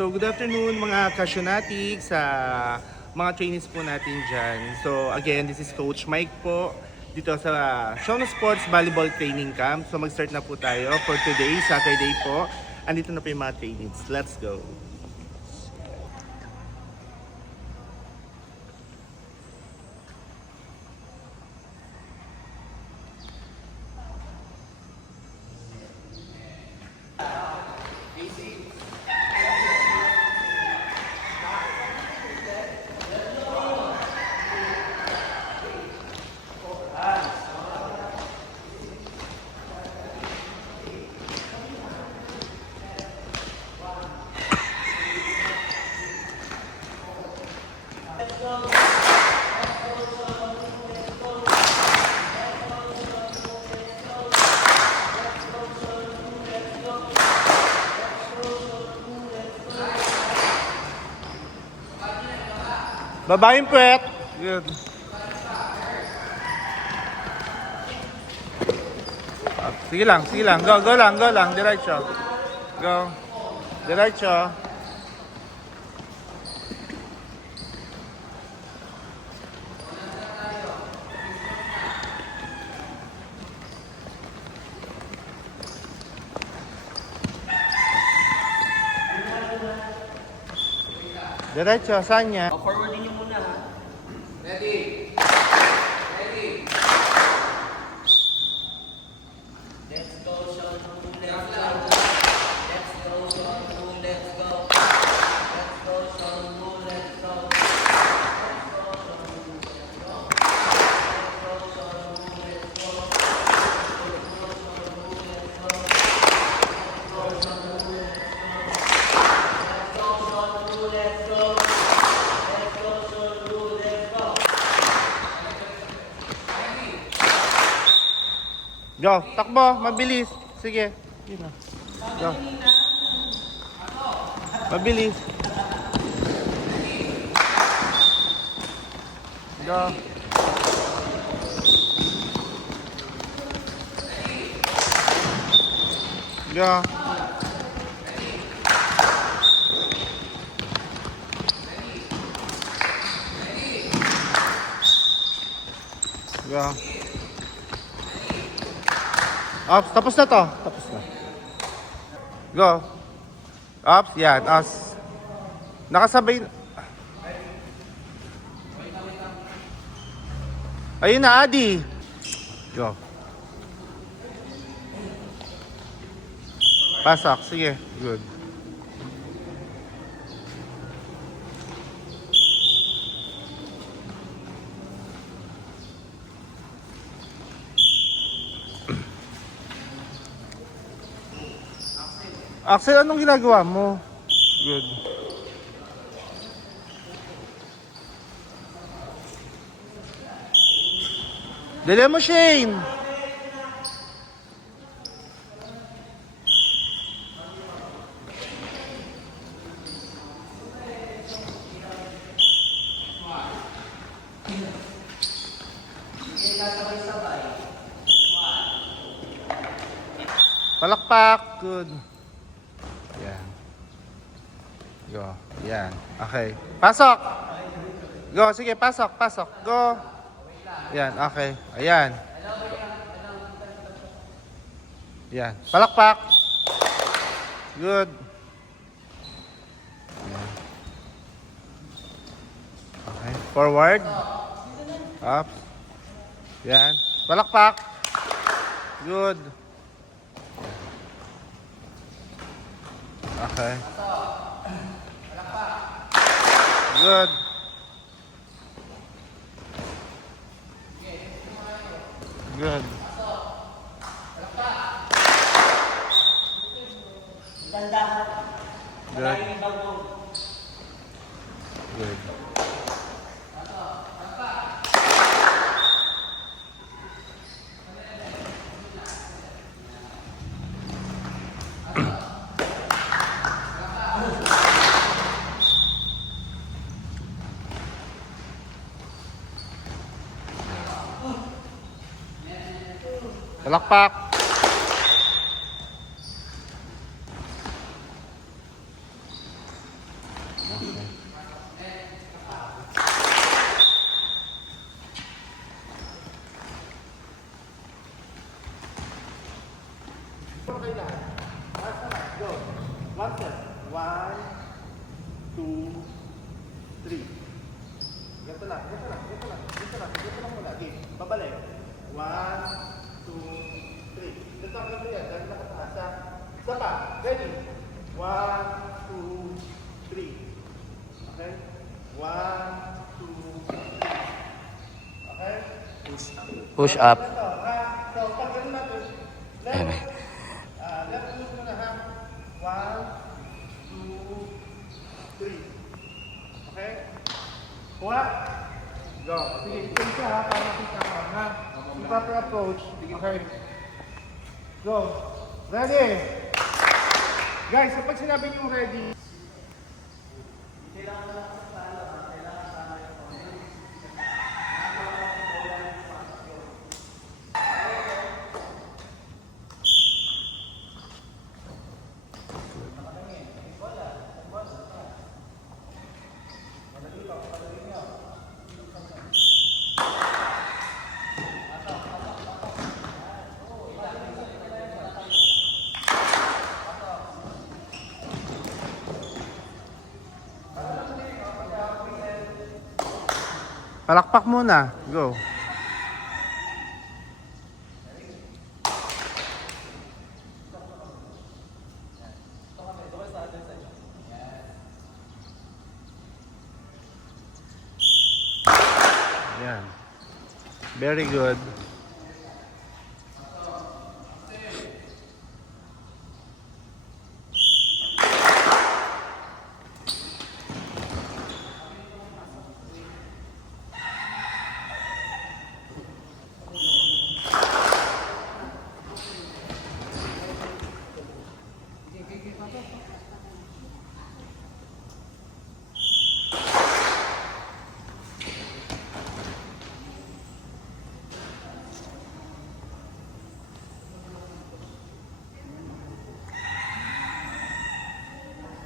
So good afternoon mga kasyonatics sa mga trainees po natin dyan. So again, this is Coach Mike po dito sa Shono Sports Volleyball Training Camp. So mag-start na po tayo for today, Saturday po. Andito na po yung mga trainees. Let's go! Babaeng puwet. Good. Sige lang, sige lang. Go lang. Diretso. Go. Diretso. Diretso, saan niya? Forwardin niyo muna ha. Ready? Ready? Let's go, Sean. Let's go. Let's go, Sean. Let's go. Let's go, Sean. Let's go. Go, takbo, mabilis. Sige. Yun na. Go. Mabilis. Go. Go. Go. Ops, tapos na to. Tapos na. Go. Ops, yan. As. Nakasabay. Ayun na, Adi. Go. Pasak, sige. Good. Axel, anong ginagawa mo? Good. Dali mo, Shane. Palakpak. Good. Yan. Go. Yan. Okay. Pasok. Go. Sige, pasok. Go. Yan. Okay. Ayan. Yan. Palakpak. Good. Yan. Okay. Forward. Up. Yan. Palakpak. Good. Okay. Good. Good. Good. Good. Palakpak. kayo lahat. Last na. Go. One set. 1, 2, 3. Ganito lang. Ganito lang. Ganito lang. Ganito lang. Ganito lang muna. Okay. Babalik. 1, 2, 3. Ganito lang. Ganito yan. Ganito lang kataas ha. Isa pa. Ready? 1, 2, 3. Okay? 1, 2, 3. Okay? Push up. Ito, ha? So, pag ganun natin, left move muna ha. 1, 2, 3. Okay? Kuha. Go. Sige, ito siya ha, para makita mo ha. Yung proper approach. Okay. Go. Ready? Guys, kapag sinabi nyo ready, palakpak muna. Go. Yan. Very good.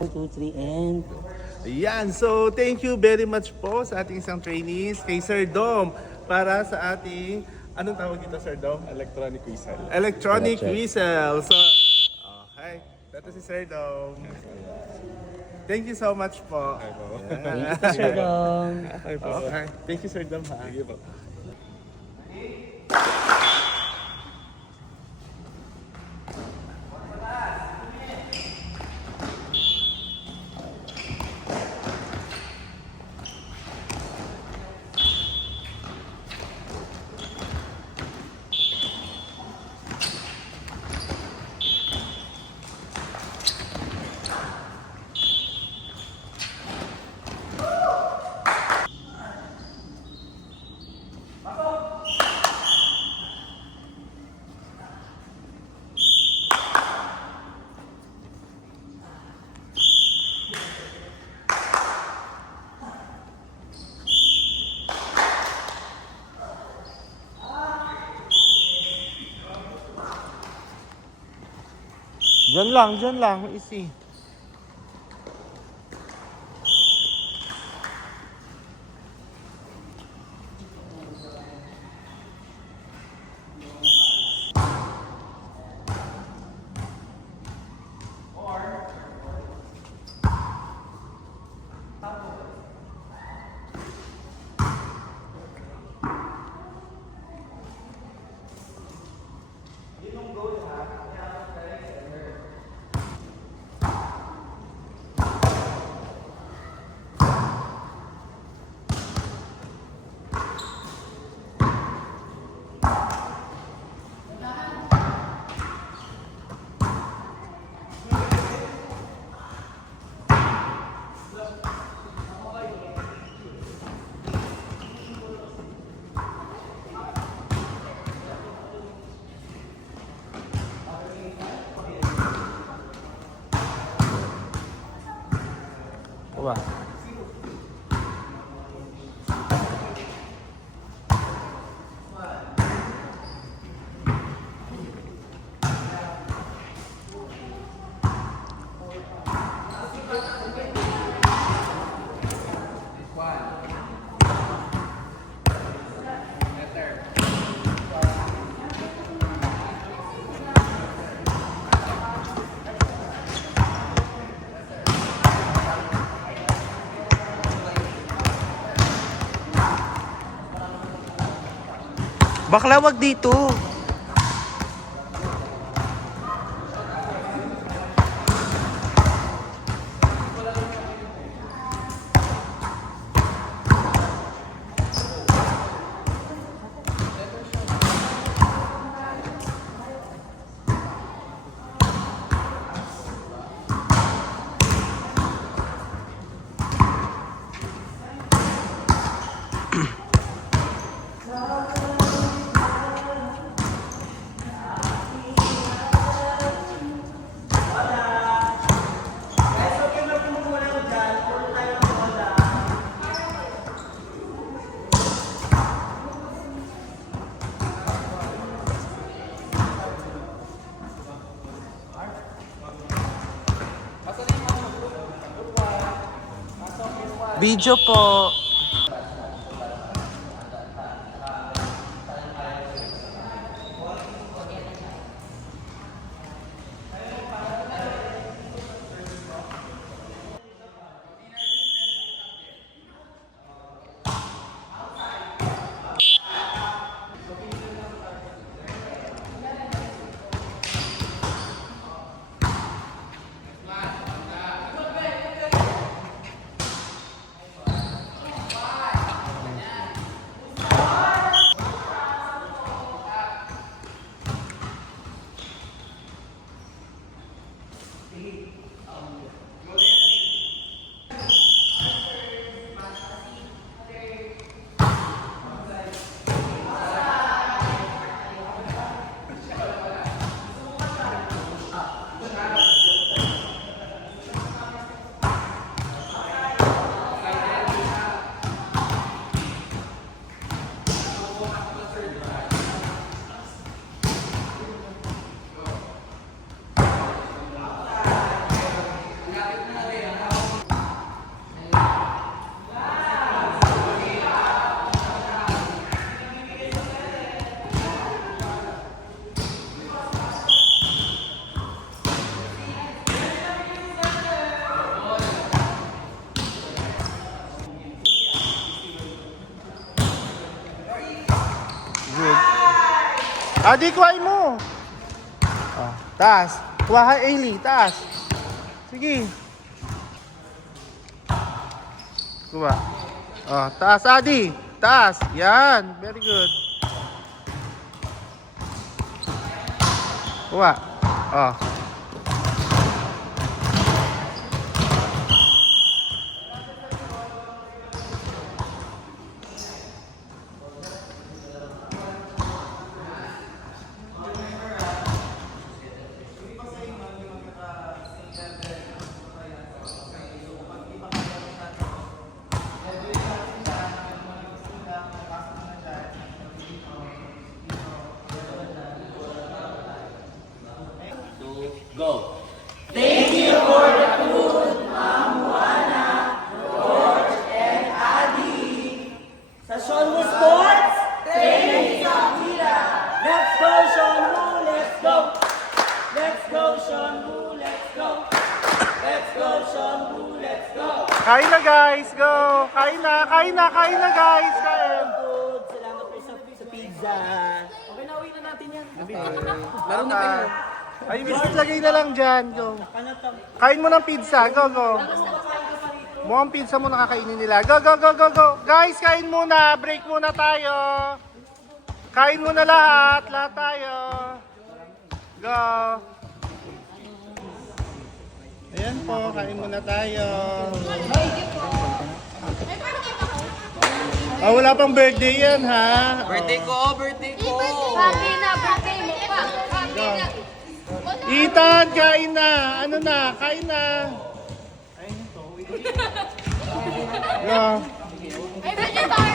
One, two, three, and... Yan. So, thank you very much po sa ating isang trainees, kay Sir Dom, para sa ating, anong tawag dito, Sir Dom? Electronic whistle. Electronic Check. whistle. So, okay. Ito si Sir Dom. Thank you so much po. Thank you, Sir Dom. Okay. Thank you, Sir Dom. Ha? Sige po. Diyan lang. Easy. Wow. Bakla, wag dito. Video po. Adi, kuhain mo. Oh, taas. Kuha, Ailey, taas. Sige. Kuha. Oh, taas, Adi. Taas. Yan. Very good. Kuha. Oh. Go! Sa Sean Woo Sports, training sa Tira. Let's go, Sean Woo, let's go. Let's go, Sean Woo, let's go. Let's go, Sean Woo, let's go. Kain na, guys. Go. Kain na, kain na, kain na, guys. Kain. Good, salamat po sa pizza. Okay na, uwi na natin yan. Laro na kayo. Ay, biscuit lagay na lang dyan. Go. Kain mo ng pizza. Go, go. Mukhang pizza mo nakakainin nila. Go, go, go, go, go. Guys, kain muna. Break muna tayo. Kain muna lahat. Lahat tayo. Go. Ayan po, kain muna tayo. Ah, wala pang birthday yan, ha? Birthday ko! Birthday ko! Happy na birthday mo pa. Happy na. Ethan, kain na. Ano na? Kain na. Go. Ay, birthday tayo.